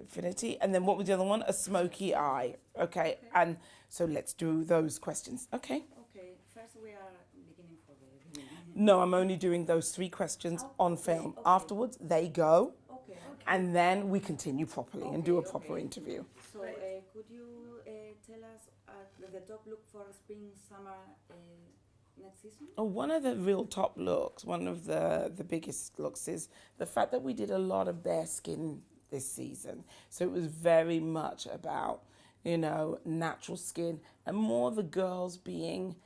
Infinity. And then what was the other one? A smoky eye. Okay. And so let's do those questions. Okay. Okay, first we are beginning for the beginning. No, I'm only doing those 3 questions on film. Okay. Afterwards, they go, Okay. and then we continue properly and do a proper interview. So, could you tell us the top look for spring, summer next season? Oh, one of the real top looks, one of the biggest looks is the fact that we did a lot of bare skin this season. So it was very much about, you know, natural skin and more the girls being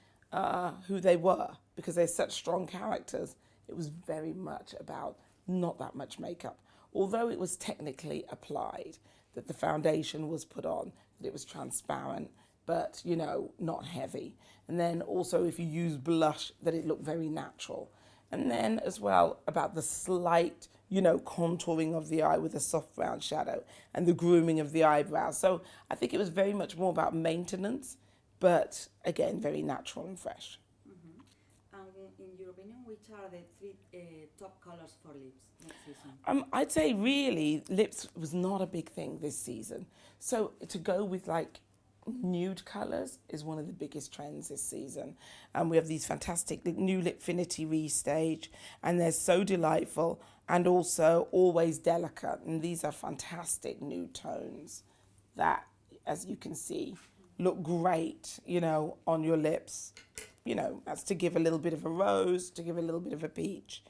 who they were because they're such strong characters. It was very much about not that much makeup. Although it was technically applied, that the foundation was put on, that it was transparent, but, you know, not heavy. And then also if you use blush, that it looked very natural. And then as well about the slight, you know, contouring of the eye with a soft brown shadow and the grooming of the eyebrows. So I think it was very much more about maintenance, but again, very natural and fresh. And in your opinion, which are the 3 top colors for lips next season? I'd say really lips was not a big thing this season. So to go with like nude colours is one of the biggest trends this season. And we have these fantastic new Lipfinity restage and they're so delightful and also always delicate. And these are fantastic nude tones that, as you can see, look great, you know, on your lips. You know, that's to give a little bit of a rose, to give a little bit of a peach.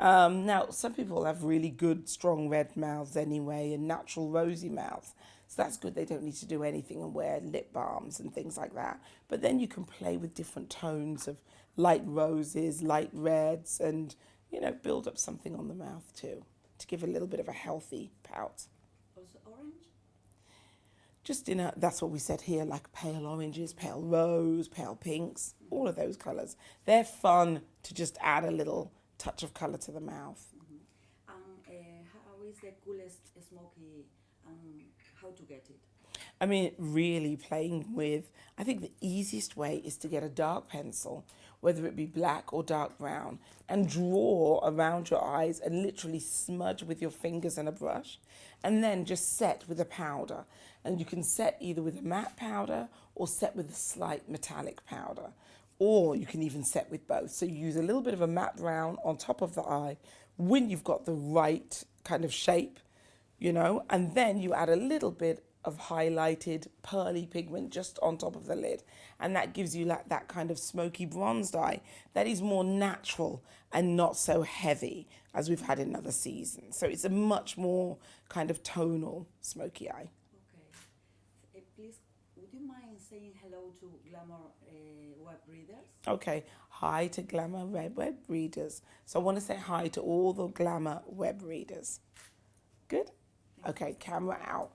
Now, some people have really good, strong red mouths anyway and natural rosy mouths. So that's good. They don't need to do anything and wear lip balms and things like that. But then you can play with different tones of light roses, light reds, and, you know, build up something on the mouth too to give a little bit of a healthy pout. Also orange? Just that's what we said here, like pale oranges, pale rose, pale pinks, all of those colours. They're fun to just add a little touch of colour to the mouth. And how is the coolest smoky and how to get it? I mean, really playing with, I think the easiest way is to get a dark pencil, whether it be black or dark brown, and draw around your eyes and literally smudge with your fingers and a brush, and then just set with a powder. And you can set either with a matte powder or set with a slight metallic powder, or you can even set with both. So you use a little bit of a matte brown on top of the eye when you've got the right kind of shape, you know, and then you add a little bit of highlighted pearly pigment just on top of the lid, and that gives you like that kind of smoky bronzed eye that is more natural and not so heavy as we've had in other seasons. So it's a much more kind of tonal smoky eye. Okay. Please, would you mind saying hello to Glamour web readers? Okay, hi to Glamour web readers. So I want to say hi to all the Glamour web readers. Good? Okay, camera out.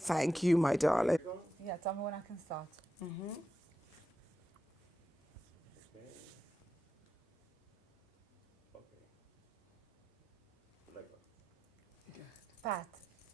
Thank you, my darling. Yeah, tell me when I can start. Mm-hmm. Pat,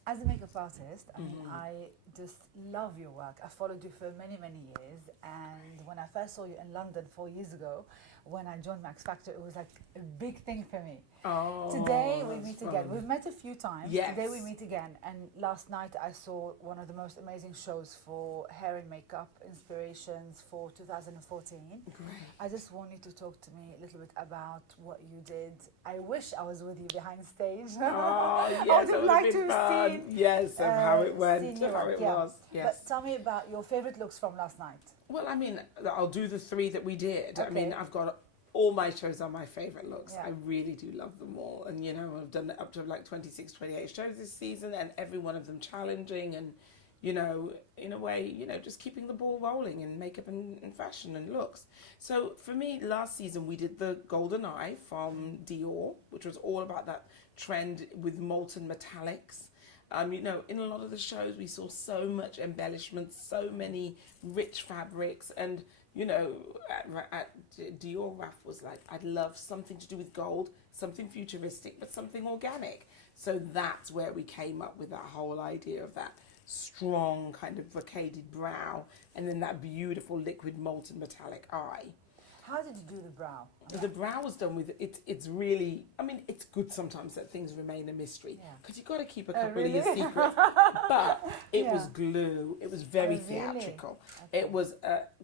as a makeup artist, I mean, I just love your work. I followed you for many, many years. And when I first saw you in London 4 years ago, when I joined Max Factor, it was like a big thing for me. Oh, Today we meet again. We've met a few times. Yes. Today we meet again. And last night I saw one of the most amazing shows for hair and makeup inspirations for 2014. Great. I just want you to talk to me a little bit about what you did. I wish I was with you behind stage. Oh, yes, I would have liked to have fun. seen. Yes, of how it went, seen you how it yeah. was. Yes. But tell me about your favorite looks from last night. Well, I mean, I'll do the 3 that we did. I mean, Okay. I've got all my shows are my favourite looks. Yeah. I really do love them all. And, you know, I've done up to like 26, 28 shows this season and every one of them challenging and, you know, in a way, you know, just keeping the ball rolling in makeup and fashion and looks. So for me, last season, we did the Golden Eye from Dior, which was all about that trend with molten metallics. You know, in a lot of the shows, we saw so much embellishment, so many rich fabrics. And, you know, at Dior, Raf was like, I'd love something to do with gold, something futuristic, but something organic. So that's where we came up with that whole idea of that strong kind of brocaded brow and then that beautiful liquid molten metallic eye. How did you do the brow? The brow was done with it. It's really. I mean, it's good sometimes that things remain a mystery Yeah. because you've got to keep a couple really? of your secrets. But it was Yeah. glue. It was very Oh, really? theatrical. Okay. It was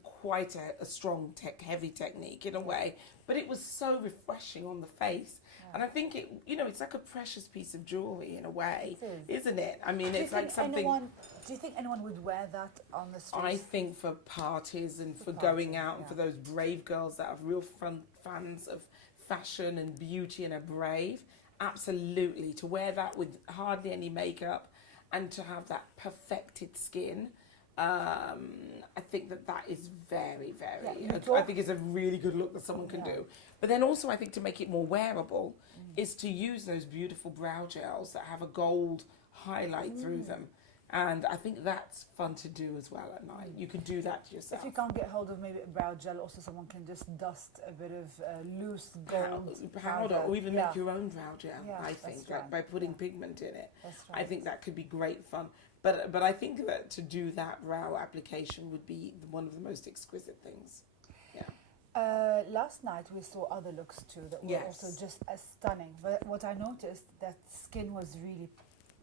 quite a strong, heavy technique in a way, but it was so refreshing on the face. Yeah. And I think it's like a precious piece of jewelry in a way, It is. isn't it? I mean, Do you it's like think something. Do you think anyone would wear that on the streets? I think for parties and for parties, going out and yeah. for those brave girls that are real fans of fashion and beauty and are brave, absolutely. To wear that with hardly any makeup and to have that perfected skin, I think that is very, very, Yeah, I think it's a really good look that someone can Yeah. do. But then also I think to make it more wearable is to use those beautiful brow gels that have a gold highlight through them. And I think that's fun to do as well at night. You could do that yourself. If you can't get hold of maybe a brow gel, also someone can just dust a bit of loose gold powder or even Yeah. make your own brow gel, Yeah, I that's think, right. like by putting Yeah. pigment in it. That's I right. think that could be great fun. But I think that to do that brow application would be one of the most exquisite things. Last night we saw other looks too that were Yes. also just as stunning. But what I noticed, that skin was really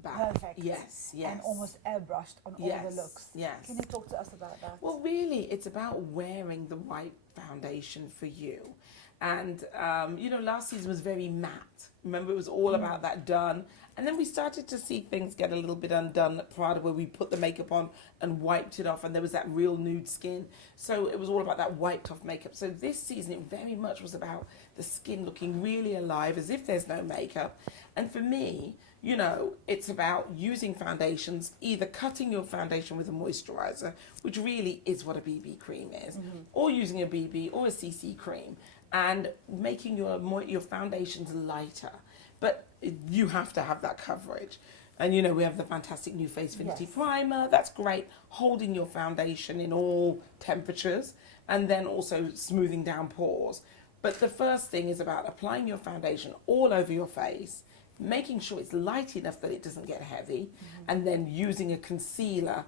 Back. perfect. Yes, yes. And almost airbrushed on all Yes, the looks. yes. Can you talk to us about that? Well, really, it's about wearing the right foundation for you. And, last season was very matte. Remember, it was all about that done. And then we started to see things get a little bit undone at Prada where we put the makeup on and wiped it off and there was that real nude skin. So it was all about that wiped off makeup. So this season, it very much was about the skin looking really alive as if there's no makeup. And for me, it's about using foundations, either cutting your foundation with a moisturizer, which really is what a BB cream is, or using a BB or a CC cream, and making your foundations lighter. But you have to have that coverage. And, we have the fantastic new Face Finity Yes. primer. That's great. Holding your foundation in all temperatures and then also smoothing down pores. But the first thing is about applying your foundation all over your face, making sure it's light enough that it doesn't get heavy, and then using a concealer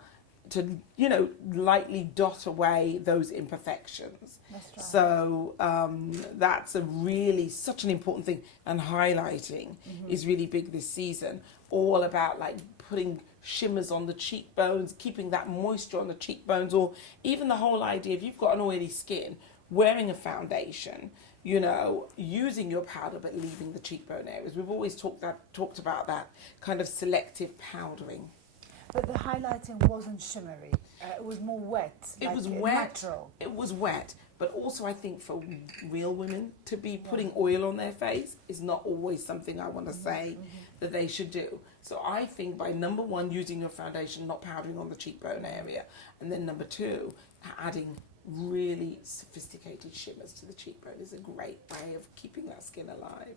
to, lightly dot away those imperfections. That's right. So that's such an important thing. And highlighting is really big this season. All about like putting shimmers on the cheekbones, keeping that moisture on the cheekbones, or even the whole idea, if you've got an oily skin, wearing a foundation, using your powder but leaving the cheekbone areas. We've always talked about that kind of selective powdering. But the highlighting wasn't shimmery. It was more wet. It was like wet. Natural. It was wet, but also I think for real women to be putting oil on their face is not always something I want to say that they should do. So I think by number one, using your foundation, not powdering on the cheekbone area, and then number two, adding really sophisticated shimmers to the cheekbone is a great way of keeping that skin alive.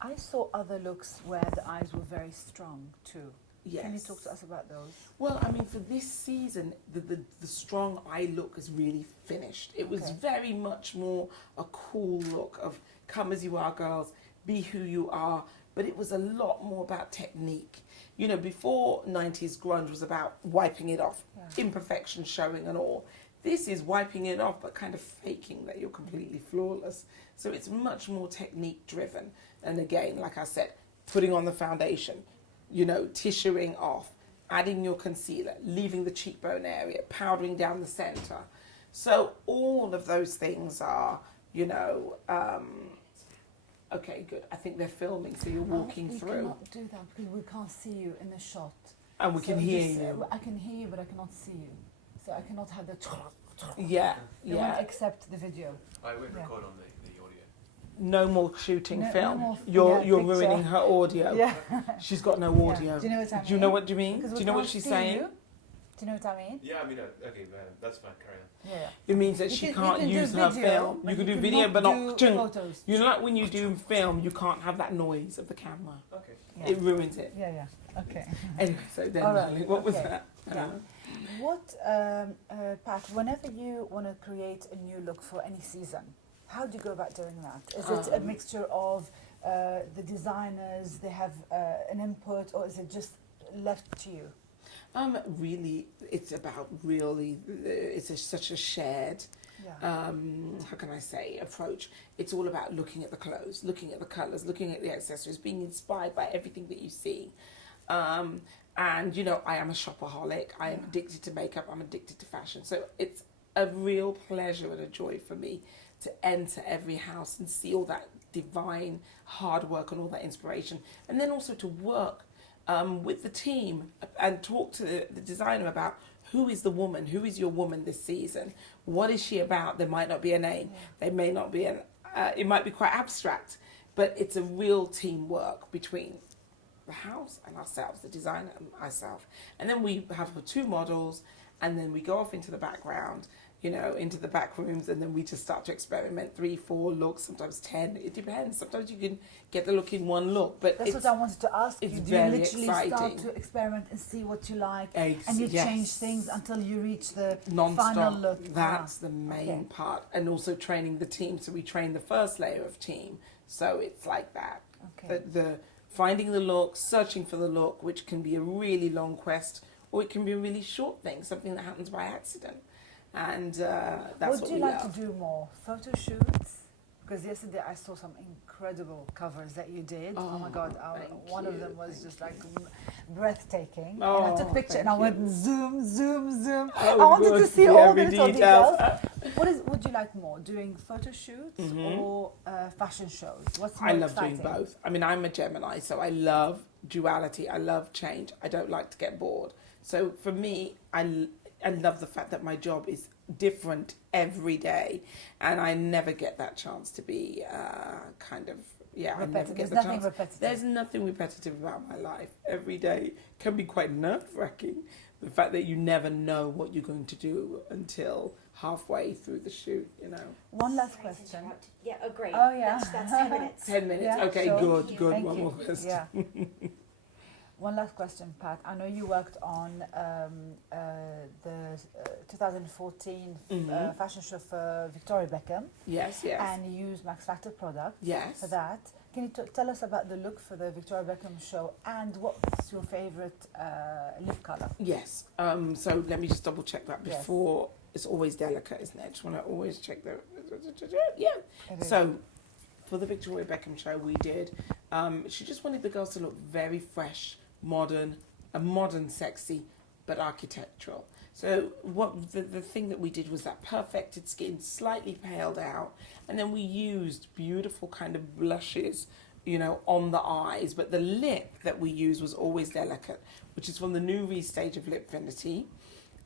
I saw other looks where the eyes were very strong too. Yes. Can you talk to us about those? Well, I mean, for this season, the strong eye look is really finished. It was Okay. very much more a cool look of come as you are, girls, be who you are. But it was a lot more about technique. Before 90s grunge was about wiping it off, imperfection showing and all. This is wiping it off, but kind of faking that you're completely flawless. So it's much more technique driven. And again, like I said, putting on the foundation, tissuing off, adding your concealer, leaving the cheekbone area, powdering down the center. So all of those things are, okay, good. I think they're filming, so you're walking You through. cannot do that because we can't see you in the shot. And we So can hear this, you. I can hear you, but I cannot see you. So I cannot have the. Yeah, They won't yeah. accept the video. I won't Yeah. record on the audio. No more shooting No film. more You're picture. ruining her audio. Yeah. She's got no Yeah. audio. Do you know what I mean? Do you know what do you mean? Because Do we you know what can't she's see saying? you. Do you know what I mean? Yeah, I mean, okay, that's fine, carry on. Yeah. It means that You she can- can't you can do use her video, film. but You can you do cannot video, but not. do chung. photos. You know, like when you do film, you can't have that noise of the camera. Okay. Yeah. It ruins it. Yeah. Okay. Anyway, so then, All right, darling, what was okay. that? Yeah. What, Pat? Whenever you want to create a new look for any season, how do you go about doing that? Is it a mixture of the designers? They have an input, or is it just left to you? Really, it's about really, such a shared how can I say, approach. It's all about looking at the clothes, looking at the colours, looking at the accessories, being inspired by everything that you see. And, you know, I am a shopaholic. I am addicted to makeup. I'm addicted to fashion. So it's a real pleasure and a joy for me to enter every house and see all that divine hard work and all that inspiration. And then also to work with the team and talk to the designer about who is the woman, who is your woman this season? What is she about? There might not be a name. There may not be it might be quite abstract, but it's a real teamwork between the house and ourselves, the designer and myself. And then we have 2 models, and then we go off into the background, you know, into the back rooms, and then we just start to experiment 3, 4 looks, sometimes 10. It depends. Sometimes you can get the look in one look, but that's what I wanted to ask you. It's Do you very literally exciting. start to experiment and see what you like, and you Yes. change things until you reach the Non-stop. final look? That's the main okay. part, and also training the team. So we train the first layer of team. So it's like that. Okay. The finding the look, searching for the look, which can be a really long quest, or it can be a really short thing, something that happens by accident. And that's Would what you we like love. to do more photo shoots? Because yesterday I saw some incredible covers that you did. Oh my God, one of them was just like breathtaking. And I took a picture and I went zoom, zoom, zoom. I wanted to see all the little details. Would you like more, doing photo shoots or fashion shows? What's more I love exciting? doing both. I mean, I'm a Gemini, so I love duality. I love change. I don't like to get bored. So for me, I love the fact that my job is different every day, and I never get that chance to be I never get the chance. Repetitive. There's nothing repetitive about my life. Every day can be quite nerve-wracking. The fact that you never know what you're going to do until halfway through the shoot, you know. One last Sorry to question. interrupt. Yeah, oh great. Oh, yeah. That's 10 minutes. 10 minutes. Yeah, Okay, sure. good. Thank One you. more question. Yeah. One last question, Pat. I know you worked on the 2014 fashion show for Victoria Beckham, Yes. and you used Max Factor products Yes. for that. Can you tell us about the look for the Victoria Beckham show, and what's your favorite lip color? Yes. So let me just double check that Yes. before. It's always delicate, isn't it? I just want to always check the. Yeah. It is. So for the Victoria Beckham show, we did. She just wanted the girls to look very fresh, modern, sexy, but architectural. So what the thing that we did was that perfected skin, slightly paled out, and then we used beautiful kind of blushes, you know, on the eyes. But the lip that we used was always delicate, which is from the new restage of Lipfinity,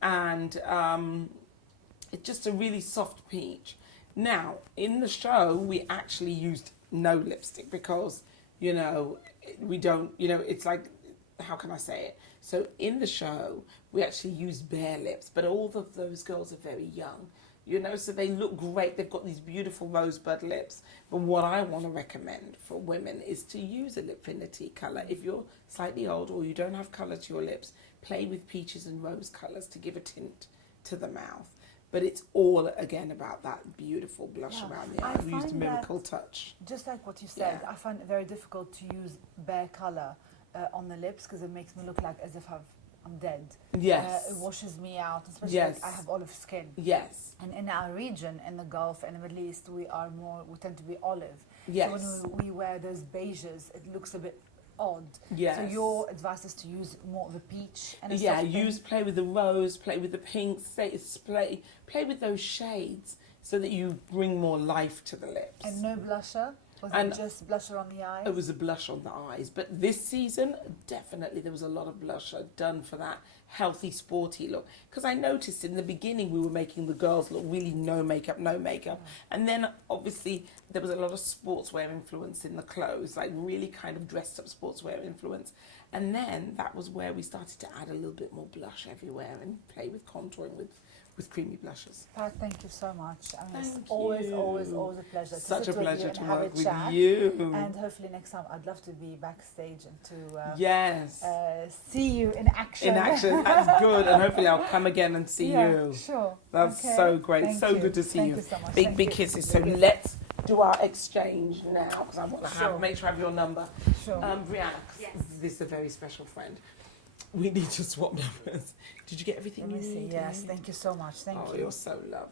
and it's just a really soft peach. Now in the show, we actually used no lipstick because, you know, we don't, you know, it's like, how can I say it? So in the show, we actually use bare lips, but all of those girls are very young, you know, so they look great. They've got these beautiful rosebud lips. But what I want to recommend for women is to use a Lipfinity colour. If you're slightly older or you don't have colour to your lips, play with peaches and rose colours to give a tint to the mouth. But it's all, again, about that beautiful blush around the eye. We used Miracle Touch. Just like what you said, Yeah. I find it very difficult to use bare color on the lips because it makes me look like as if I'm dead. Yes. It washes me out, especially Yes. like I have olive skin. Yes. And in our region, in the Gulf and the Middle East, we tend to be olive. Yes. So when we wear those beiges, it looks a bit odd. Yes. So your advice is to use more of a peach and a Yeah, soft pink? play with the rose, play with the pinks, play with those shades so that you bring more life to the lips. And no blusher? Was And it just blusher on the eyes? It was a blush on the eyes, but this season, definitely there was a lot of blusher done for that healthy, sporty look. Because I noticed in the beginning we were making the girls look really no makeup, and then obviously there was a lot of sportswear influence in the clothes, like really kind of dressed up sportswear influence. And then that was where we started to add a little bit more blush everywhere and play with contouring with creamy blushes. Pat, thank you so much. I mean, it's Thank always, you. always a pleasure. Such to a sit with you pleasure and to have work a with chat. you. And hopefully next time I'd love to be backstage and to Yes. see you in action. In action, that's good. And hopefully I'll come again and see yeah, you. Sure. That's Okay. so great. Thank So you. good to see Thank you. you so much. Big, Thank big you. kisses. So Big kisses. let's do our exchange now because I want to Sure. make sure I have your number. Sure. Brianna, Yes. this is a very special friend. We need to swap numbers. Did you get everything Let me you see. need? Yes, thank you so much. Thank Oh, you. you're so lovely.